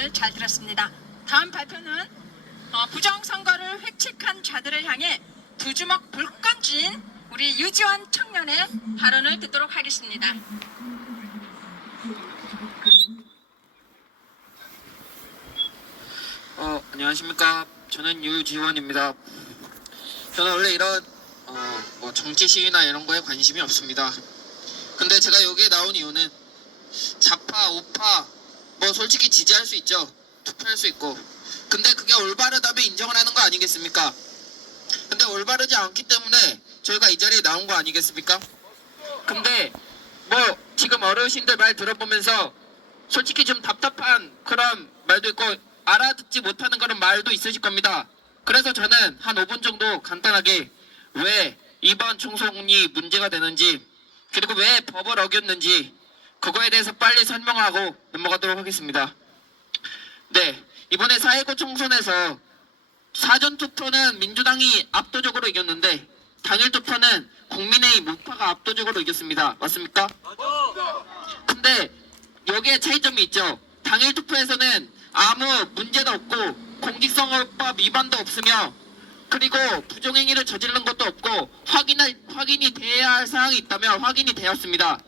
말씀을 잘 들었습니다. 다음 발표는 부정선거를 획책한 자들을 향해 두 주먹 불끈 쥔 우리 유지원 청년의 발언을 듣도록 하겠습니다. 안녕하십니까. 저는 유지원입니다. 저는 원래 이런 정치 시위나 이런 거에 관심이 없습니다. 근데 제가 여기에 나온 이유는 좌파, 우파 뭐 솔직히 지지할 수 있죠. 투표할 수 있고. 근데 그게 올바르다면 인정을 하는 거 아니겠습니까? 근데 올바르지 않기 때문에 저희가 이 자리에 나온 거 아니겠습니까? 근데 뭐 지금 어르신들 말 들어보면서 솔직히 좀 답답한 그런 말도 있고 알아듣지 못하는 그런 말도 있으실 겁니다. 그래서 저는 한 5분 정도 간단하게 왜 이번 총선이 문제가 되는지, 그리고 왜 법을 어겼는지 그거에 대해서 빨리 설명하고 넘어가도록 하겠습니다. 네, 이번에 4.19 총선에서 사전투표는 민주당이 압도적으로 이겼는데 당일 투표는 국민의힘 우파가 압도적으로 이겼습니다. 맞습니까? 근데 여기에 차이점이 있죠. 당일 투표에서는 아무 문제도 없고 공직선거법 위반도 없으며, 그리고 부정행위를 저지른 것도 없고 확인이 돼야 할 사항이 있다면 확인이 되었습니다.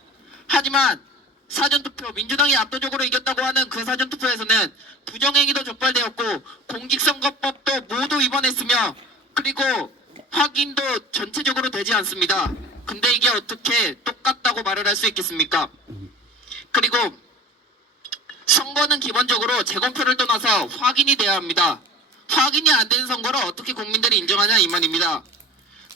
하지만 사전투표 민주당이 압도적으로 이겼다고 하는 그 사전투표에서는 부정행위도 적발되었고 공직선거법도 모두 위반했으며, 그리고 확인도 전체적으로 되지 않습니다. 근데 이게 어떻게 똑같다고 말을 할 수 있겠습니까? 그리고 선거는 기본적으로 재검표를 떠나서 확인이 돼야 합니다. 확인이 안 된 선거를 어떻게 국민들이 인정하냐 이 말입니다.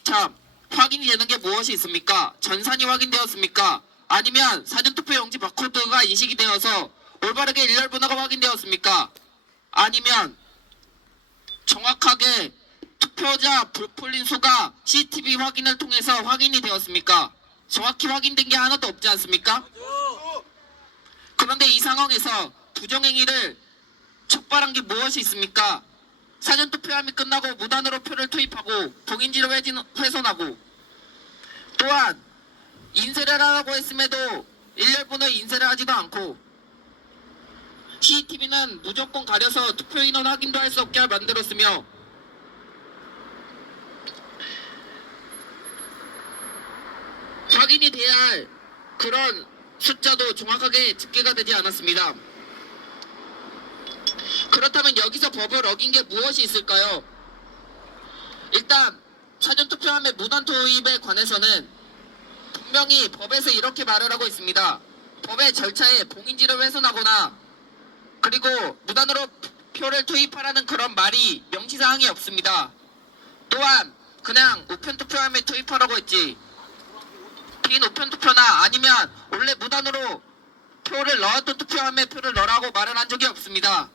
자, 확인이 되는 게 무엇이 있습니까? 전산이 확인되었습니까? 아니면 사전투표 용지 바코드가 인식이 되어서 올바르게 일렬 번호가 확인되었습니까? 아니면 정확하게 투표자 불풀린 수가 CCTV 확인을 통해서 확인이 되었습니까? 정확히 확인된 게 하나도 없지 않습니까? 그런데 이 상황에서 부정행위를 촉발한 게 무엇이 있습니까? 사전투표함이 끝나고 무단으로 표를 투입하고 봉인지를 훼손하고, 또한 인쇄를 하라고 했음에도 일렬번호에 인쇄를 하지도 않고, CCTV는 무조건 가려서 투표 인원 확인도 할 수 없게 만들었으며, 확인이 돼야 할 그런 숫자도 정확하게 집계가 되지 않았습니다. 그렇다면 여기서 법을 어긴 게 무엇이 있을까요? 일단 사전투표함의 무단 투입에 관해서는 분명히 법에서 이렇게 말을 하고 있습니다. 법의 절차에 봉인지를 훼손하거나 그리고 무단으로 표를 투입하라는 그런 말이 명시사항이 없습니다. 또한 그냥 우편투표함에 투입하라고 했지, 빈 우편투표나 아니면 원래 무단으로 표를 넣었던 투표함에 표를 넣으라고 말을 한 적이 없습니다.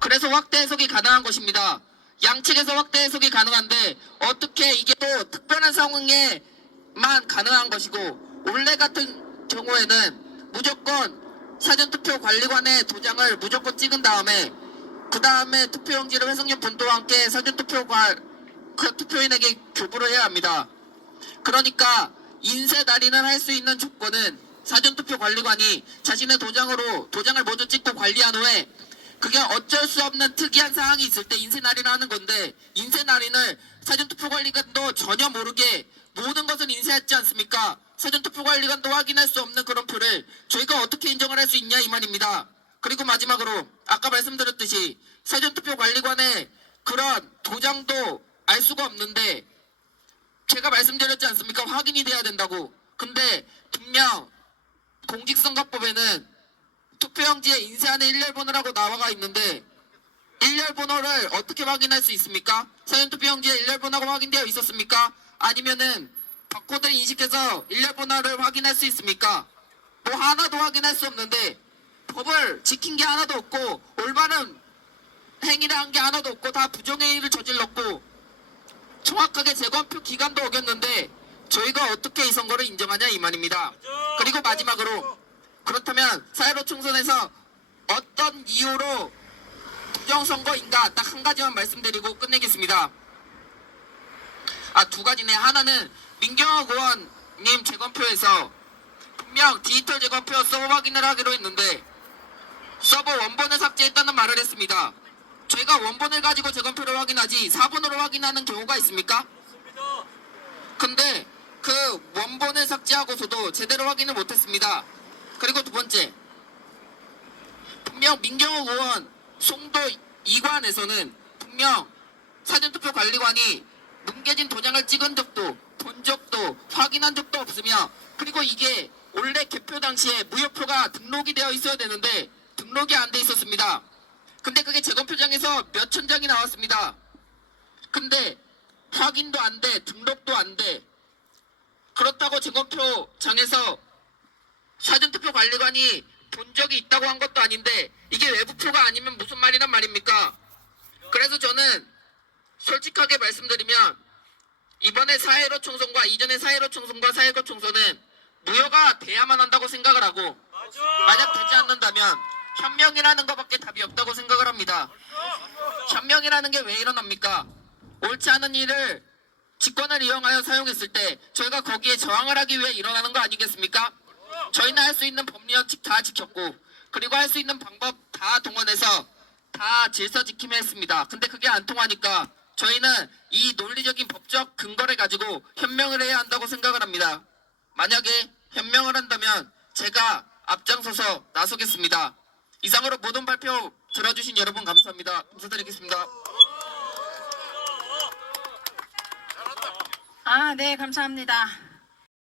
그래서 확대 해석이 가능한 것입니다. 양측에서 확대 해석이 가능한데 어떻게 이게 또 특별한 상황에만 가능한 것이고, 원래 같은 경우에는 무조건 사전투표 관리관의 도장을 무조건 찍은 다음에 그 다음에 투표용지를 회성용 본도와 함께 그 투표인에게 교부를 해야 합니다. 그러니까 인쇄 날인을 할 수 있는 조건은 사전투표 관리관이 자신의 도장을 모두 찍고 관리한 후에 그게 어쩔 수 없는 특이한 사항이 있을 때 인쇄 날인을 하는 건데, 인쇄 날인을 사전투표 관리관도 전혀 모르게 모든 것을 인쇄했지 않습니까? 사전투표 관리관도 확인할 수 없는 그런 표를 저희가 어떻게 인정을 할 수 있냐 이 말입니다. 그리고 마지막으로 아까 말씀드렸듯이 사전투표 관리관의 그런 도장도 알 수가 없는데, 제가 말씀드렸지 않습니까? 확인이 돼야 된다고. 근데 분명 공직선거법에는 투표용지에 인쇄하는 일렬번호라고 나와가 있는데 일렬번호를 어떻게 확인할 수 있습니까? 사전투표용지에 일렬번호가 확인되어 있었습니까? 아니면은 바코드를 인식해서 일렬번호를 확인할 수 있습니까? 뭐 하나도 확인할 수 없는데 법을 지킨 게 하나도 없고 올바른 행위를 한 게 하나도 없고 다 부정행위를 저질렀고 정확하게 재검표 기간도 어겼는데 저희가 어떻게 이 선거를 인정하냐 이 말입니다. 그리고 마지막으로, 그렇다면 4.15 총선에서 어떤 이유로 부정선거인가 딱 한 가지만 말씀드리고 끝내겠습니다. 두 가지네. 하나는 민경욱 의원님 재검표에서 분명 디지털 재검표 서버 확인을 하기로 했는데 서버 원본을 삭제 삭제했다는 말을 했습니다. 저희가 원본을 가지고 재검표를 확인하지 4번으로 확인하는 경우가 있습니까? 근데 그 원본을 삭제하고서도 제대로 확인을 못했습니다. 그리고 두 번째, 분명 민경욱 의원 송도 2관에서는 분명 사전투표 관리관이 뭉개진 도장을 찍은 적도 본 적도 확인한 적도 없으며, 그리고 이게 원래 개표 당시에 무효표가 등록이 되어 있어야 되는데 등록이 안 돼 있었습니다. 근데 그게 재검표장에서 몇천 장이 나왔습니다. 근데 확인도 안 돼, 등록도 안 돼. 그렇다고 재검표장에서 사전투표 관리관이 본 적이 있다고 한 것도 아닌데 이게 외부표가 아니면 무슨 말이란 말입니까? 그래서 저는 솔직하게 말씀드리면 이번에 4.15 총선과 이전의 4.15 총선과 4.19 총선은 무효가 돼야만 한다고 생각을 하고, 만약 되지 않는다면 현명이라는 것밖에 답이 없다고 생각을 합니다. 현명이라는 게 왜 일어납니까? 옳지 않은 일을 직권을 이용하여 사용했을 때 저희가 거기에 저항을 하기 위해 일어나는 거 아니겠습니까? 저희는 할 수 있는 법리 원칙 다 지켰고, 그리고 할 수 있는 방법 다 동원해서 다 질서 지킴을 했습니다. 근데 그게 안 통하니까 저희는 이 논리적인 법적 근거를 가지고 현명을 해야 한다고 생각을 합니다. 만약에 현명을 한다면 제가 앞장서서 나서겠습니다. 이상으로 모든 발표 들어주신 여러분 감사합니다. 감사드리겠습니다. 네, 감사합니다.